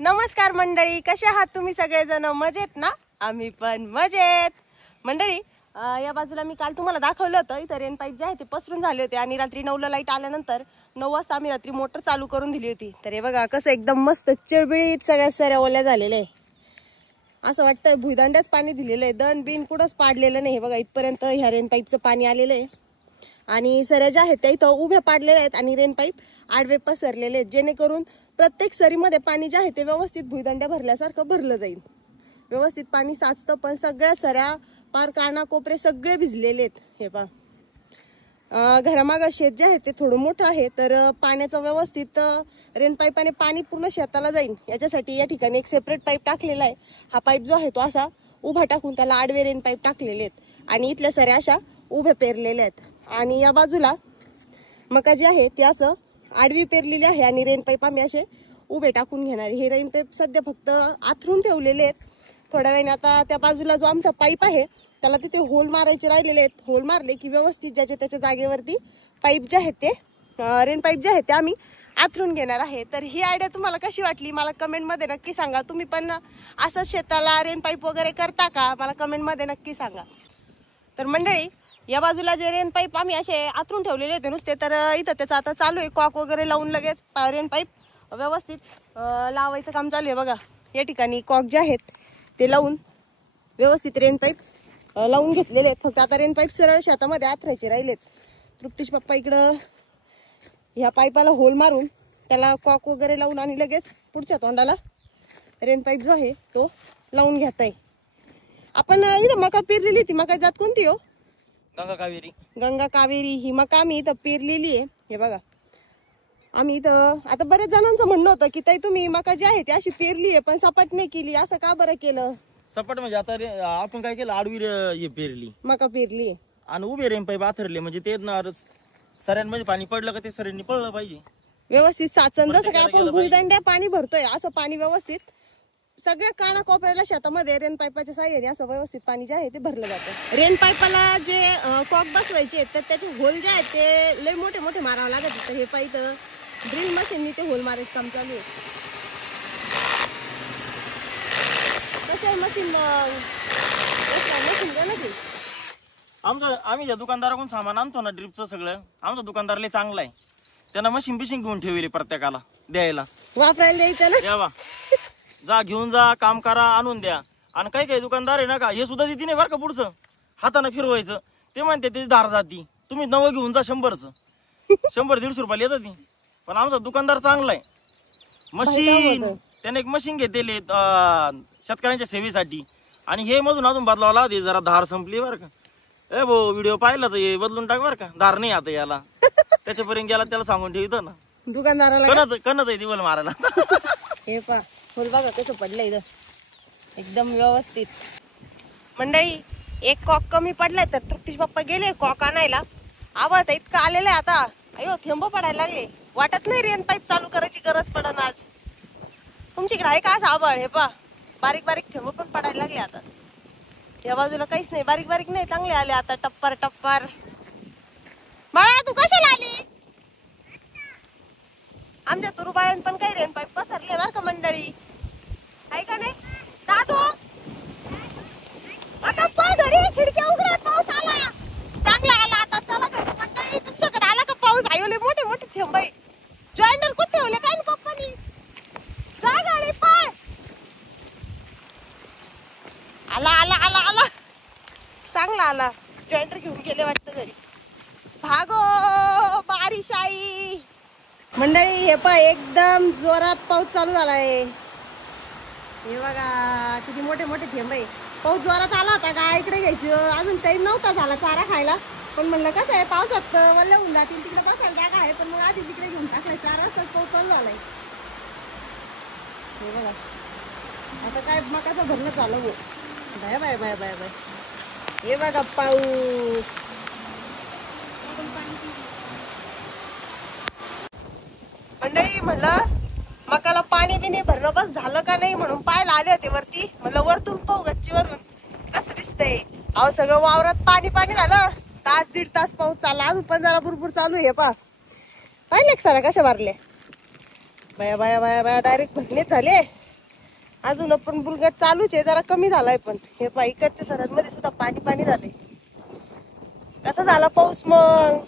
नमस्कार मंडळी, कसे आहात तुम्ही सगळेजण? मजेत ना? आम्ही पण मजेत. मंडळी या बाजूला मी काल तुम्हाला दाखवलं होतं, इथं रेन पाईप जे आहे ते पसरून झाले होते आणि रात्री 9ला लाईट आल्यानंतर 9 वाजता आम्ही रात्री मोटर चालू करून दिली होती. तर हे बघा कसं एकदम मस्त चिळबिळीत सगळ्या ओल्या झालेले आहे. असं वाटतंय भुईदांड्याच पाणी दिलेलं आहे, दण बिन कुठंच पाडलेलं नाही. हे बघा इथपर्यंत ह्या रेन पाईपचं पाणी आलेलं आहे आणि सऱ्या ज्या आहेत त्या इथं उभ्या पाडलेल्या आहेत आणि रेन पाईप आडवे पसरलेले आहेत, जेणेकरून प्रत्येक सरीमध्ये पाणी जे आहे ते व्यवस्थित भुईदंड्या भरल्यासारखं भरलं जाईल. व्यवस्थित पाणी साचतं, पण सगळ्या सऱ्या पार काना कोपरे सगळे भिजलेले आहेत. हे पहा घरामागं शेत जे आहे ते थोडं मोठं आहे, तर पाण्याचं व्यवस्थित रेन पाईपाने पाणी पूर्ण शेताला जाईल याच्यासाठी या ठिकाणी एक सेपरेट पाईप टाकलेला आहे. हा पाईप जो आहे तो असा उभा टाकून त्याला आडवे रेन पाईप टाकलेले आहेत आणि इथल्या सऱ्या अशा उभ्या पेरलेल्या आहेत. आणि या बाजूला मका जी आहे ती असं आडवी पेरलेली आहे आणि रेन पाईप आम्ही असे उभे टाकून घेणार. हे रेन पाईप सध्या फक्त आथरून ठेवलेले आहेत. थोड्या वेळाने आता त्या बाजूला जो आमचा पाईप आहे त्याला तिथे होल मारायचे राहिलेले आहेत. होल मारले की व्यवस्थित ज्याच्या त्याच्या जागेवरती पाईप जे आहेत ते रेन पाईप जे आहेत ते आम्ही आथरून घेणार आहे. तर ही आयडिया तुम्हाला कशी वाटली मला कमेंट मध्ये नक्की सांगा. तुम्ही पण असं शेताला रेन पाईप वगैरे करता का? मला कमेंट मध्ये नक्की सांगा. तर मंडळी या बाजूला जे रेन पाईप आम्ही असे आतरून ठेवलेले होते नुसते, तर इथं त्याचं आता चालू आहे कॉक वगैरे लावून लगेच रेन पाईप व्यवस्थित लावायचं काम चालू आहे. बघा या ठिकाणी कॉक जे आहेत ते लावून व्यवस्थित रेन पाईप लावून घेतलेले आहेत. फक्त आता रेन पाईप सरळ शेतामध्ये आथरायचे राहिलेत. तृप्तीश पप्पा इकडं ह्या पाईपाला होल मारून त्याला कॉक वगैरे लावून आणि लगेच पुढच्या तोंडाला रेन पाईप जो आहे तो लावून घेत आहे. आपण इथं मका पेरलेली ती मका जात कोणती हो? गंगा कावेरी. ही मका आम्ही इथं पेरलेली आहे. हे बघा आम्ही इथं आता बरेच जणांचं म्हणणं होतं की ताई तुम्ही मका जी आहे ती अशी पेरली आहे पण सपाट नाही केली, असं का बरं केलं? सपाट म्हणजे आता आपण काय केलं, आडवी पेरली मका पेरली आणि उभे रेन पाईप आथरले, म्हणजे ते सऱ्यांमध्ये पाणी पडलं का ते सऱ्यांनी पडलं पाहिजे व्यवस्थित साचन. जसं काय आपण भुईदंड्या पाणी भरतोय असं पाणी व्यवस्थित सगळ्या काना कोपऱ्याला शेतामध्ये रेन पाईपाच्या साह्याने असं व्यवस्थित पाणी जे आहे ते भरलं जातं. रेन पाईपाला जे कॉक बसवायचे तर त्याचे होल जे आहेत ते लय मोठे मोठे मारावं लागत. तर हे पाईप ड्रिल मशीननी ते होल मारायचं काम चालू आहे. कसं आहे मशीन द्या ना की आम्ही ज्या दुकानदाराकडून सामान आणतो ना ड्रिपचं सगळं, आमचा दुकानदार लय चांगला आहे. त्यांना मशीन बिशीन घेऊन ठेवली प्रत्येकाला द्यायला, वापरायला द्यायचं ना. द्यावा जा घेऊन जा, काम करा, आणून द्या. आणि काही काही दुकानदार आहे ना का हे सुद्धा देते नाही बरं का, पुढचं हाताने फिरवायचं. ते म्हणते त्याची धार जाती, तुम्ही नवं घेऊन जा 100चं 100-150 रुपयाला येतात ती. पण आमचा दुकानदार चांगला आहे. मशीन त्याने एक मशीन घेतलेले शेतकऱ्यांच्या सेवेसाठी आणि हे मधून अजून बदलावं लागते. जरा धार संपली बरं का. ए भाऊ व्हिडिओ पाहिला तर हे बदलून टाक बरं का, धार नाही आता याला. त्याच्यापर्यंत गेला त्याला सांगून ठेवतो ना दुकानदाराला कणत आहे दिवल मारायला. हे पा फुल बघा कसं पडलं इथं एकदम व्यवस्थित. मंडळी एक कॉक कमी पडलाय तर तृप्तीश बाप्पा गेले कॉक आणायला. आवाज तर इतकं आलेलं आहे आता, अयो थेंब पडायला लागले. वाटत नाही रेन पाईप चालू करायची गरज पडन आज. तुमच्याकडे आहे का असं आभाळ? हे पा बारीक बारीक थेंब पण पडायला लागले आता. या बाजूला काहीच नाही, बारीक बारीक नाही, चांगले आले आता टप्पर टप्पर. बाळा तू कशाला आली? आमच्या तुरुबाळ्यान पण काही रेन पाईप पसरले बरं का मंडळी, आहे का नाही? दादू आता पाय घरी, खिडक्या उघड्या, पाऊस आला, चांगला आला. आता चला घरी मंडळी. तुमच्याकडे आला का पाऊस? आयोले मोठे मोठे थेंब. जॉईंटर कुठे ठेवले काय ना पप्पानी? जा गाडी पाय. आला आला आला आला, चांगला आला. जॉईंटर घेऊन गेले वाटतं घरी. भागो बारिश आई. मंडळी हे पहा एकदम जोरात पाऊस चालू झालाय. हे बघा किती मोठे मोठे थेंब आहे. पाऊस जोरात आला होता का इकडे घ्यायचं, अजून टाइम नव्हता झाला चारा खायला. पण म्हणलं कसं आहे पावसात वल्ल्या होऊन जातील, तिकडे बसायला जागा आहे पण मग आधी तिकडे घेऊन टाकायचं. 4 वाजता पाऊस चालू झालाय. हे बघा आता काय मकाचं भरणं चालू हो. Bye bye bye bye bye. हे बघा पाऊस. मंडळी म्हणलं मकाला पाणी बिणी भरणं बस झालं का नाही म्हणून पाहायला आले होते वरती. म्हणलं वरतून पाहू गच्चीवरून कसं दिसतंय. अहो सगळं वावरात पाणी पाणी झालं. 1-1.5 तास पाऊस चालला, अजून पण जरा भरपूर चालू आहे. पा पाहिले साड्या कशा भरल्या. बाया बाया बाया बाया डायरेक्ट भरणे झाले. अजून पण बुलगट चालूच आहे, जरा कमी झालाय. पण हे पहा इकडच्या सरांमध्ये सुद्धा पाणी पाणी झालंय. कसा झाला पाऊस मग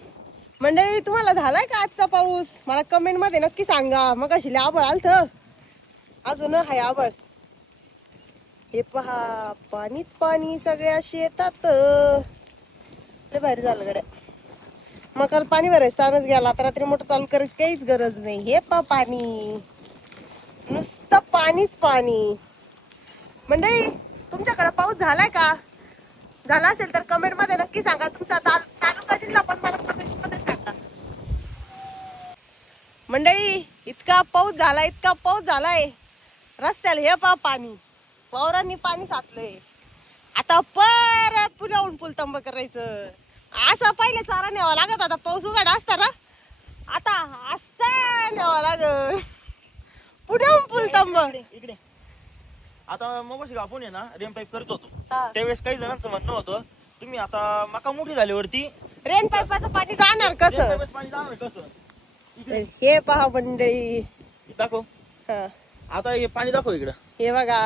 मंडळी? तुम्हाला झालाय का आजचा पाऊस? मला कमेंट मध्ये नक्की सांगा. मग अशी आबळ आलत, अजून हाय आबळ. हे पहा पाणीच पाणी सगळ्या शेतात. लय भारी झालं गड्या. मग काल पाणी भरायचं ताणच गेला. आता रात्री मोटर चालू करायची काहीच गरज नाही. हे पहा पाणी, नुसतं पाणीच पाणी. मंडळी तुमच्याकडे पाऊस झालाय का? झाला असेल तर कमेंट मध्ये नक्की सांगा. तुमचा तालुका जिल्हा पण मला कमेंट मध्ये सांगा. मंडळी इतका पाऊस झालाय रस्त्याला. हे पहा पाणी, वावरांनी पाणी साचलंय. आता परत पुण्याहून पुलतंब करायचं. असं पहिले चारा न्यावा लागत. आता पाऊस उघड असताना आता असं न्यावा लागत पुण्याहून पुलतंब. इकडे आता मग आपण आहे ना रेन पाईप करत होतो, हा. त्यावेळेस काही जणांचं म्हणणं होतं तुम्ही आता मका मोठी झाल्यावरती रेन पाईपाचं पाणी जाणार कसं? रेन पाईपाचं पाणी जाणार कसं? इकडे हे पहा मंडळी, दाखव. हा. आता हे पाणी दाखव इकडं. हे बघा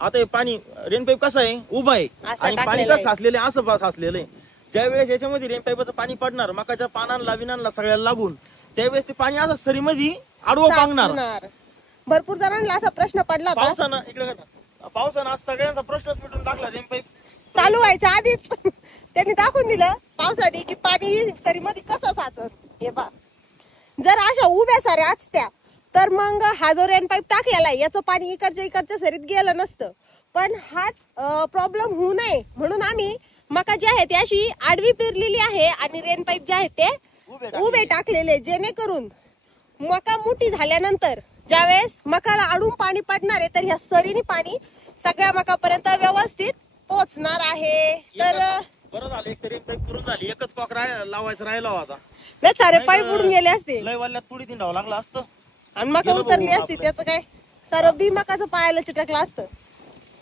आता हे पाणी रेन पाईप कसं आहे, उभा आहे असं आणि पाणी टाकलेलं कसं साचलेलं आहे, असं साचलेलं आहे. ज्या वेळेस याच्यामध्ये रेन पाईपाचं पाणी पडणार मकाच्या पानांना विनांना सगळ्याला लागून, त्यावेळेस ते पाणी असं सरीमध्ये आडवं पांगणार. साचणार. भरपूर जणांना असा प्रश्न पडला होता. पावसानं इकडे कर ना. पावसानं आज सगळ्यांचा प्रश्नच मिटून टाकला. रेन पाईप चालू व्हायच्या आधीच त्यांनी दाखवून दिलं पावसाने की पाणी सरीमध्ये कसं साचत. हे पहा, जर अशा उभ्या साऱ्या असत्या तर मग हा जो रेन पाईप टाकलेला आहे याचं पाणी इकडच्या सरीत गेलं नसतं. पण हाच प्रॉब्लेम होऊ नये म्हणून आम्ही मका जी आहे ती अशी आडवी पेरलेली आहे आणि रेन पाईप जे आहे ते उभे टाकलेले, जेणेकरून मका मोठी झाल्यानंतर ज्यावेळेस मकाला आडून पाणी पडणार आहे तर ह्या सरीने पाणी सगळ्या मकापर्यंत व्यवस्थित पोहोचणार आहे. तर बरं झालं एक रेन पाईप करून झाली. एकच कॉक लावायचं राहिला होता. लय सारे पाईप उडून गेले असते लय वाल्यात पुढे तिंडावं लागलं असतं आणि मका उतरली असती. त्याचं काय सारं बी मकाचं पायाला चिटकलं असतं.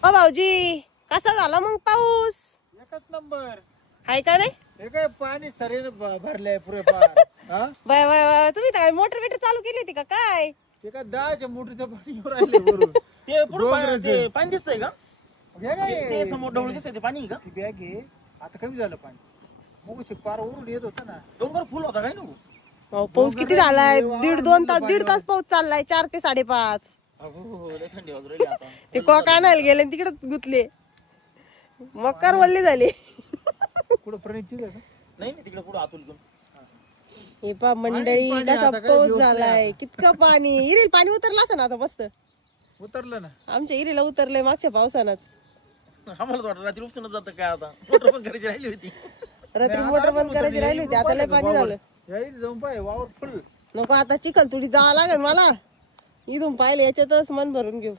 ओ भाऊजी कसा झाला मग पाऊस? एकच नंबर आहे का नाही? हे काय पाणी सरीने भरलंय पुरेपार. हा? बाय बाय बाय, तुम्ही तर मोटर बिटर चालू केली होती का काय? ते काय 10च्या मोटरचं पाणी येऊन राहिले वरून. ते पुढं डोंगराचं. ते पाणी दिसतंय का? हे काय ते समोर डोंगर दिसतंय ते पाणी आहे का? ती बॅग आहे, आता कमी झालं पाणी. मग पार वरून येत होतं ना. डोंगर फुल होता काय नको? अहो, पाऊस किती झालाय? दीड तास पाऊस चाललाय. 4 ते 5:30. अहो लय थंडी वाजू राहिली आता. ते कॉक आणायला गेले तिकडे गुतले, मक्कार वल्ली झाली. पुढं प्रणितची का? नाही तिकडे पुढे आतून हे पा मंडळी पाणी कसा आता काय पाऊस दिवस नाही झालाय. कितकं पाणी. इरेल पाणी उतरलं असं ना आता मस्त. उतरलं ना. आमच्या इरेला उतरलंय मागच्या पावसानंच. आम्हाला वाटलं रात्री उपसूनच जातं काय आता. मोटर पण करायची राहिली होती. रात्री मोटर बंद करायची राहिली होती. आता लय पाणी झालं. यायला जाऊन पाय वावर फुल. नको आता चिखल तुडी जावं लागेल मला. इथून पाहिले याच्यातच मन भरून घेऊ.